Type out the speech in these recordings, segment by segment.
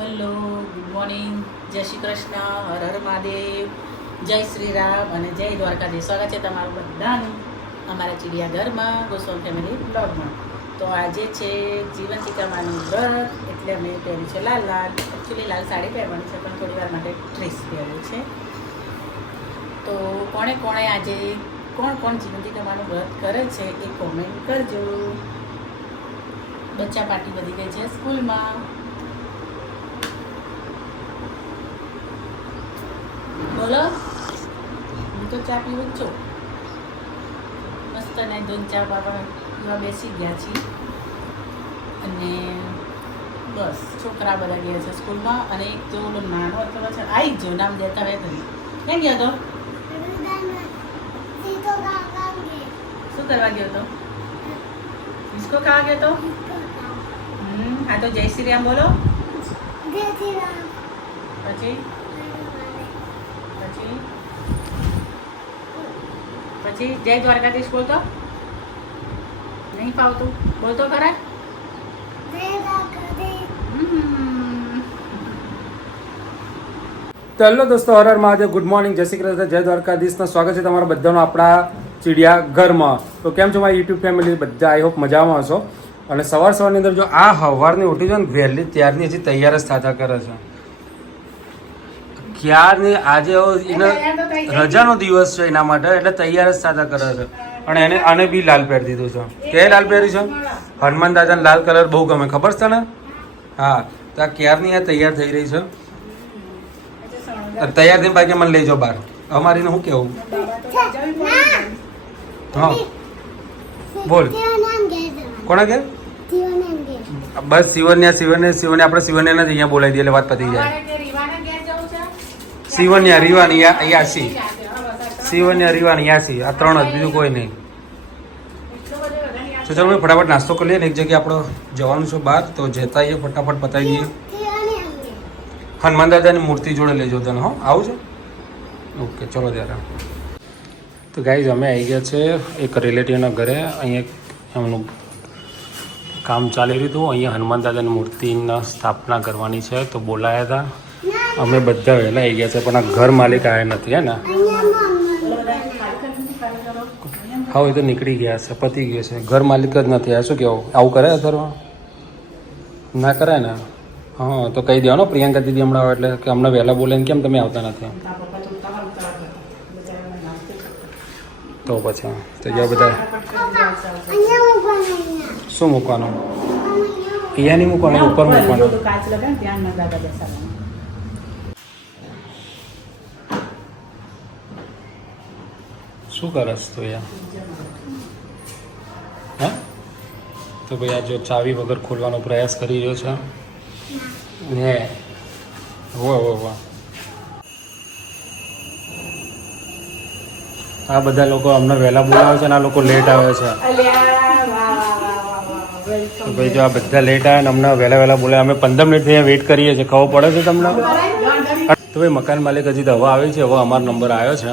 Hello, good morning. જય શ્રી કૃષ્ણ. હર હર મહાદેવ. જય શ્રી રામ અને જય દ્વારકાધીશ. સ્વાગત છે તમારું બધાનું અમારા ચિડિયાઘરમાં ગોસ્વામ ફેમિલી બ્લોગમાં. તો આજે છે જીવંતિકામાનું વ્રત, એટલે અમે પહેર્યું છે લાલ લાલ. એકચ્યુઅલી લાલ સાડી પહેરવાની છે, પણ થોડી વાર માટે ડ્રેસ પહેર્યું છે. તો કોણે કોણે આજે, કોણ કોણ જીવંતિકામાનું વ્રત કરે છે એ કોમેન્ટ કરજો. બચ્ચા પાર્ટી વધી ગઈ છે સ્કૂલમાં. બોલો હું તો ચા પીવું જ છું. મસ્ત ને ધોન ચા બાબા પીવા બેસી ગયા છીએ. અને બસ છોકરા બધા ગયા છે સ્કૂલમાં અને એક જો ઓલો નાનો હતો છે આવી જો નામ દેતા રહે તમે ક્યાં ગયો તો શું કરવા ગયો તો ડિસ્કો ખાવા ગયો તો હમ હા તો જય શ્રી રામ બોલો. પછી? પછી જય દ્વારકાધીશ બોલતો? નહીં ફાવતું? બોલતો ખરા? તો હેલો દોસ્તો, હર હર મહાદેવ, ગુડ મોર્નિંગ, જય શ્રી કૃષ્ણ, જય દ્વારકાધીશનું સ્વાગત છે તમારા બધાનો આપણા ચીડિયા ઘરમાં. તો કેમ છો મારી યુટ્યુબ ફેમિલી? બધા આઈ હોપ મજામાં હશો. અને સવાર સવારની અંદર જો આ હવારની ઉઠી જો ને વહેલી, ત્યારની હજી તૈયાર જ થતા કરે છે. ક્યારની આજે એનો રજાનો દિવસ છે એના માટે એટલે તૈયાર જ થતા કરે છે. અને એને આને બી લાલ પહેરી દીધું છે. કે લાલ પહેર્યું છે? હનુમાન દાદાને લાલ કલર બહુ ગમે ખબર છે ને હા તો આ ક્યારની આ તૈયાર થઈ રહી છે? તૈયાર થઈને બાકી મને લઈ જાઓ બહાર. અમારીને શું કેવું હા. બોલ. કોણે કે બસ શિવન્યા શિવન્યા શિવન્યા આપણે શિવન્યાના નથી અહીંયા બોલાવી દઈએ એટલે વાત પતી જાય તમારે કે રીવાના ઘેર જવું છે? શિવન્યા રીવાની યાસી શિવન્યા રીવાની યાસી આ ત્રણ જ, બીજું કોઈ નહીં. તો ચાલો ફટાફટ નાસ્તો કરી લઈએ ને એક જગ્યાએ આપણે જવાનું છે બહાર. તો જતા આવીએ ફટાફટ પતાવી દઈએ હનુમાન દાદાની મૂર્તિ જોડે લઈ જાઓ તને, હો. આવું છે? ઓકે, ચલો ત્યારે. તો ગાઈઝ, અમે આવી ગયા છે એક રિલેટિવના ઘરે. અહીંયા એમનું કામ ચાલી રહ્યું હતું. અહીંયા હનુમાન દાદાની મૂર્તિના સ્થાપના કરવાની છે. તો બોલાયા હતા. અમે બધા વહેલા આવી ગયા છે પણ આ ઘર માલિક આવ્યા નથી હે ને? હા એ તો નીકળી ગયા છે પતી ગયો છે. ઘર માલિક જ નથી આ શું કહેવું આવું કરે અથવા ના કરાય ને? હા તો કહી દેવાનો પ્રિયંકા દીદી હમણાં આવે એટલે કે હમણાં વહેલા બોલે ને કેમ તમે આવતા નથી? તો પછી તો જ્યાં બધા. શું મૂકવાનું? અહીંયા નહીં મૂકવાનું ઉપર મૂકવાનું તો કાચ લગાવે ને ત્યાં ના દાદા બેસાડવાના. શું કરસ તો યાર હા? તો ભાઈ આ જો ચાવી વગર ખોલવાનો પ્રયાસ કરી રહ્યો છે. હે. વાહ વાહ વાહ. આ બધા લોકો અમને વહેલા બોલાવે છે અને આ લોકો લેટ આવે છે. ભાઈ જો આ બધા લેટ આવે ને અમને વહેલા વહેલા બોલાવે. અમે પંદર મિનિટ અહીંયા વેઇટ કરીએ છીએ. ખબર પડે છે તમને? તો ભાઈ મકાન માલિક હજી તો હવા આવી છે. હવે અમારો નંબર આવ્યો છે.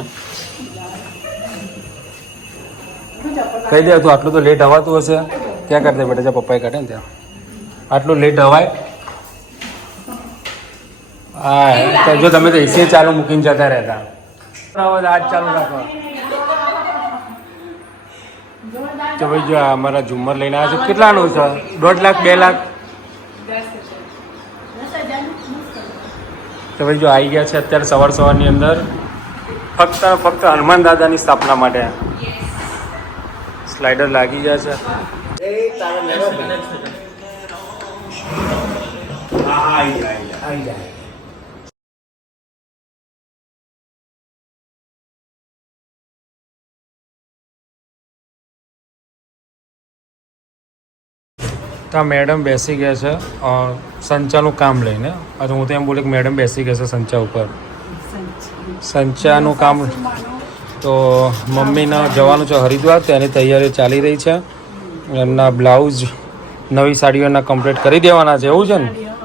કહી દે, તું આટલું તો લેટ હવાતું હશે. ક્યાં કરી દે બેટા? જા, પપ્પાએ કાઢે ને ત્યાં. આટલું લેટ હવાય હા જો તમે તો એસી ચાલુ મૂકીને જતા રહેતા. આજ ચાલુ રાખો. તો ભાઈ, જો અમારા ઝુમ્મર લઈને આવ્યા છે, કેટલાનું છે? દોઢ લાખ, બે લાખ? તો ભાઈ, જો આવી ગયા છે અત્યારે સવાર સવારની અંદર, ફક્ત ફક્ત હનુમાન દાદાની સ્થાપના માટે. સ્લાઇડર લાગી ગયા છે. તો મેડમ બેસી ગયા છે. સંચાનું કામ લઈને. હું તો એમ બોલું કે મેડમ બેસી ગયા છે સંચા ઉપર. સંચાનું કામ તો મમ્મીને જવાનું છે હરિદ્વાર તેની તૈયારી ચાલી રહી છે. એમના બ્લાઉઝ નવી સાડીઓ એના કમ્પ્લીટ કરી દેવાના છે એવું છે ને? એના.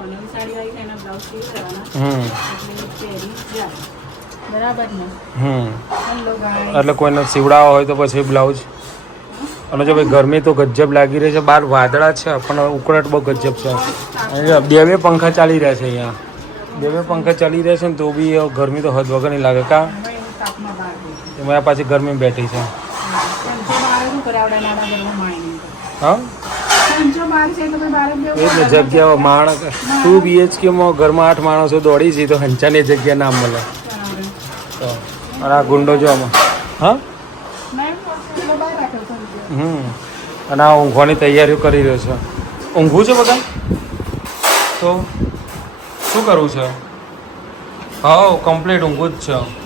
હમ. હમ. એટલે કોઈને સીવડાવવા હોય તો પછી બ્લાઉઝ. અને જો ભાઈ ગરમી તો ગજબ લાગી રહી છે બહાર વાદળા છે પણ ઉકળાટ બહુ ગજબ છે. બે બે પંખા ચાલી રહ્યા છે અહીંયા. બે બે પંખા ચાલી રહ્યા છે ને તો બી ગરમી તો હદ વગર નહીં લાગે. કા? એમાં પાછી ગરમી બેઠી છે. સંજો બહાર શું કરે આવડે નાના ઘરમાં માય નહીં કરે. હા? સંજો બહાર છે તો ભાઈ બહાર જ બેહવું એ જ ને પડે. જગ્યા માણસ ટુ બીએચકેમાં ઘરમાં આઠ માણસો દોડી છે તો હંચાની જગ્યા ના મળે. તો અને આ ગુંડો જો આમાં. હા? એટલે. હમ. અને આ ઊંઘવાની તૈયારીઓ કરી રહ્યો છે. ઊંઘવું છે બધા તો શું કરવું છે? હા કમ્પ્લીટ ઊંઘું જ છે.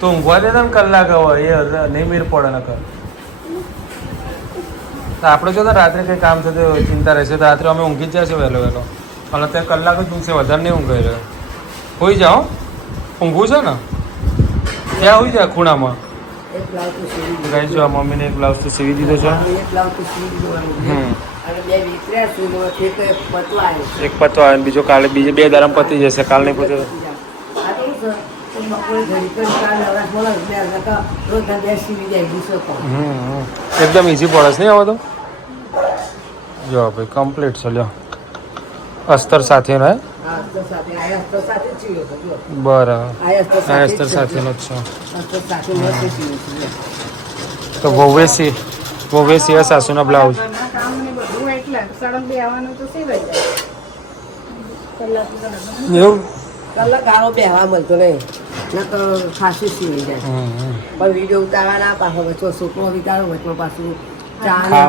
તો ઊંઘવા દે ને કલાક હવે એ નહીં મેર પડે નકર. આપણે જો રાત્રે કંઈ કામ થતું હોય, ચિંતા રહેશે. તો રાત્રે અમે ઊંઘી જ જશે વહેલો વહેલો. અને અત્યારે કલાક જ ઊંઘશે વધારે નહીં ઊંઘે રહ્યો હોઈ જાઓ ઊંઘવું છે ને? ક્યાં હોઈ જાય ખૂણામાં. ગાઈ જો મમ્મીને એક બ્લાઉઝ તો સીવી દીધો છે. એક છે. પતો આવે બીજો કાલે બીજે બે દારામ પતી જશે કાલ નહીં પતે છે. એકદમ ઈઝી પડે છે નહીં આવો તો? જો ભાઈ કમ્પ્લીટ છે લ્યો. અસ્તર સાથે. છે, જો. બરાબર. સાથે અસ્તર છે, છે સાથે મસ્ત સીવ્યો તો વોવેસી વોવેસી આ સાસુના બ્લાઉઝ? ને. એવું? કલાક ગાળો બેહવા મળતો નહીં. નકર ખાસી સીવી જાય. પણ વીડિયો ઉતારવાના પાછો વચ્ચે છોકરો વિચારો વચમાં પાછું ને ના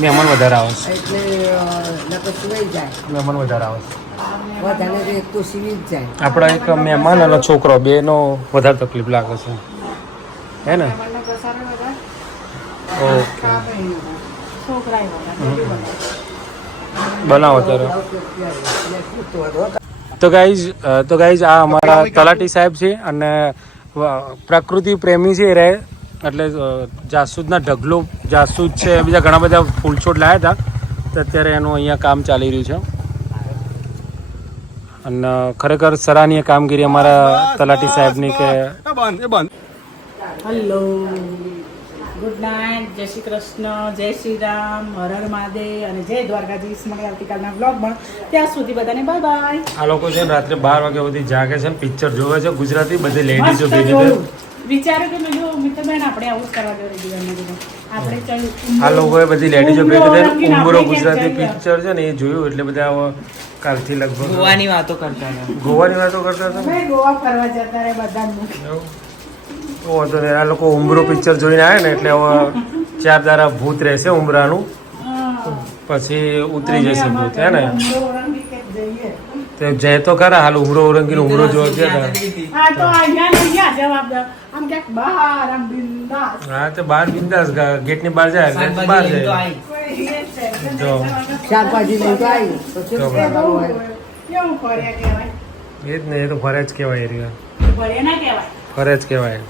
મહેમાન વધારે આવે એટલે નકર સુવાઈ જાય. મહેમાન વધારે આવે છે. બધાને એક તો સીવી જાય. આપણા એક મહેમાન અને છોકરો બેનો વધારે તકલીફ લાગે છે. હે ને? ઓકે. બનાવો ત્યારે તો ગાઈઝ તો ગાઈઝ આ અમારા તલાટી સાહેબ છે અને પ્રકૃતિ પ્રેમી છે રહે. એટલે જાસૂદના ઢગલો જાસૂદ છે બીજા ઘણા બધા ફૂલછોડ લાવ્યા હતા. તો અત્યારે એનું અહીંયા કામ ચાલી રહ્યું છે. અને ખરેખર સરાહનીય કામગીરી અમારા તલાટી સાહેબની કે હેલો ગુડ નાઇટ જય શ્રી કૃષ્ણ જય શ્રી રામ હર હર મહાદેવ અને જય દ્વારકાજી મળે આવતીકાલના બ્લોગમાં ત્યાં સુધી બધાને બાય બાય આ લોકો છે રાત્રે બાર વાગ્યા સુધી જાગે છે પિક્ચર જોવે છે. ગુજરાતી બધી લેડીઝો ભેગી વિચાર્યું કે મેં જો મિત્રબેન આપણે આવું જ કરવા આપણે ચાલ આ લોકોએ બધી લેડીઝો ભેગી થઈને ઉમરો ગુજરાતી પિક્ચર છે ને એ જોયું એટલે બધા કાલથી લગભગ ગોવાની વાતો કરતા હતા. ગોવાની વાતો કરતા હતા ગોવા ફરવા જતા રહે બધાનું. એવું? તો નહીં. આ લોકો ઉમરો પિક્ચર જોઈને આવે ને એટલે હવે ચાર દારા ભૂત રહેશે ઉમરાનું. પછી ઉતરી જશે ભૂત હે ને? તે જય તો ખરા હાલ ઉમરો ઓરંગીને ઉમરો જોવા છે હા તો અહીંયા ને અહીંયા જવાબ. દો આમ ક્યાંક બહાર આમ બિંદાસ. હા તો બહાર બિંદાસ ગેટની બહાર જાય એટલે બહાર જાય. જો. એ જ ને એ તો ફરે જ કહેવાય એ રહ્યા ભલે ના કહેવાય. ફરે જ કહેવાય.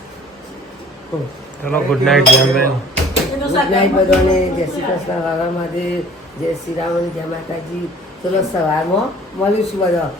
ચલો ગુડ નાઇટ ગુડ નાઇટ બધાને જય શ્રી કૃષ્ણ વાલા મહાદેવ જય શ્રી રામ જય માતાજી. ચલો સવારમાં મળીશું બધા.